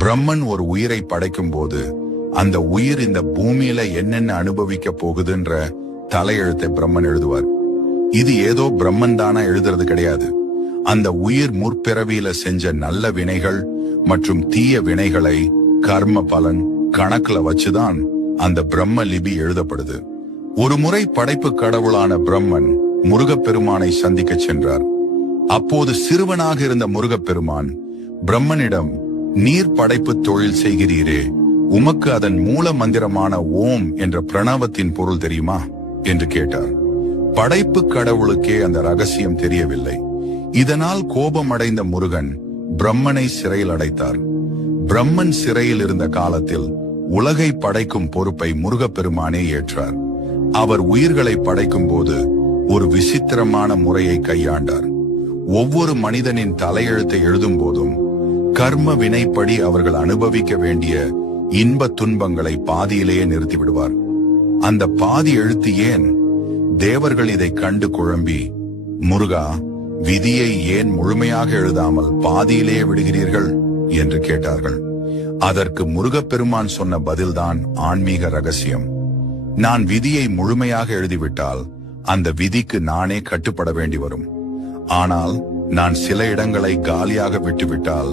பிரம்மன் ஒரு உயிரை படைக்கும் போது அந்த உயிர் இந்த பூமியில என்னென்ன அனுபவிக்க போகுதுன்ற தலையெழுத்தை பிரம்மன் எழுதுவார். இது ஏதோ பிரம்மன் தானா எழுதுறது கிடையாது. அந்த உயிர் முற்பிறவியில செஞ்ச நல்ல வினைகள் மற்றும் தீய வினைகளை கர்ம பலன் கணக்குல வச்சுதான் அந்த பிரம்ம லிபி எழுதப்படுது. ஒரு முறை படைப்பு கடவுளான பிரம்மன் முருகப்பெருமானை சந்திக்க சென்றார். அப்போது சிறுவனாக இருந்த முருகப்பெருமான் பிரம்மனிடம், நீர் படைப்பு தொழில் செய்கிறீரே, உமக்கு அதன் மூல மந்திரமான ஓம் என்ற பிரணவத்தின் பொருள் தெரியுமா என்று கேட்டார். படைப்பு கடவுளுக்கே அந்த ரகசியம் தெரியவில்லை. இதனால் கோபமடைந்த முருகன் பிரம்மனை சிறையில் அடைத்தார். பிரம்மன் சிறையில் இருந்த காலத்தில் உலகை படைக்கும் பொறுப்பை முருகப்பெருமானே ஏற்றார். அவர் உயிர்களை படைக்கும் போது ஒரு விசித்திரமான முறையை கையாண்டார். ஒவ்வொரு மனிதனின் தலையெழுத்தை எழுதும் போதும் கர்ம வினைப்படி அவர்கள் அனுபவிக்க வேண்டிய இன்ப துன்பங்களை பாதியிலேயே நிறுத்திவிடுவார். அந்த பாதி எழுத்து ஏன்? தேவர்கள் இதை கண்டு குழம்பி, முருகா, விதியை ஏன் முழுமையாக எழுதாமல் பாதியிலேயே விடுகிறீர்கள் என்று கேட்டார்கள். அதற்கு முருகப்பெருமான் சொன்ன பதில்தான் ஆன்மீக ரகசியம். நான் விதியை முழுமையாக எழுதிவிட்டால் அந்த விதிக்கு நானே கட்டுப்பட வேண்டி வரும். ஆனால் நான் சில இடங்களை காலியாக விட்டுவிட்டால்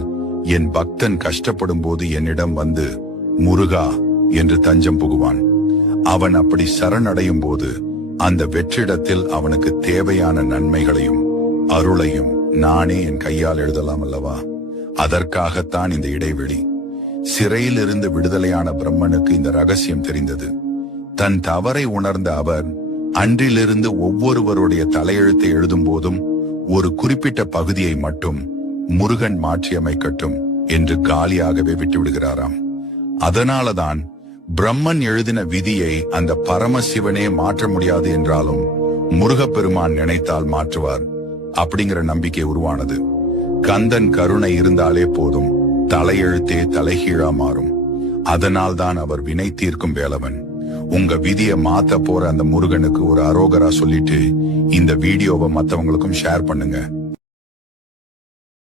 என் பக்தன் கஷ்டப்படும் போது என்னிடம் வந்து முருகா என்று தஞ்சம் புகுவான். அவன் அப்படி சரணடையும் போது அந்த வெற்றிடத்தில் அவனுக்கு தேவையான நன்மைகளையும் அருளையும் நானே என் கையால் எழுதலாம் அல்லவா? அதற்காகத்தான் இந்த இடைவெளி. சிறையில் இருந்து விடுதலையான பிரம்மனுக்கு இந்த ரகசியம் தெரிந்தது. தன் தவறை உணர்ந்த அவர் அன்றிலிருந்து ஒவ்வொருவருடைய தலையெழுத்தை எழுதும் போதும் ஒரு குறிப்பிட்ட பகுதியை மட்டும் முருகன் மாற்றியமைக்கட்டும் என்று காலியாகவே விட்டுவிடுகிறாராம். அதனாலதான் பிரம்மன் எழுதின விதியை அந்த பரமசிவனே மாற்ற முடியாது என்றாலும் முருகப்பெருமான் நினைத்தால் மாற்றுவார் அப்படிங்கிற நம்பிக்கை உருவானது. கந்தன் கருணை இருந்தாலே போதும், தலையெழுத்தே தலைகீழா மாறும். அதனால்தான் அவர் வினை தீர்க்கும் வேலவன். உங்க விதியை மாத்த போற அந்த முருகனுக்கு ஒரு அரோகரா சொல்லிட்டு இந்த வீடியோவை மத்தவங்களுக்கும் ஷேர் பண்ணுங்க.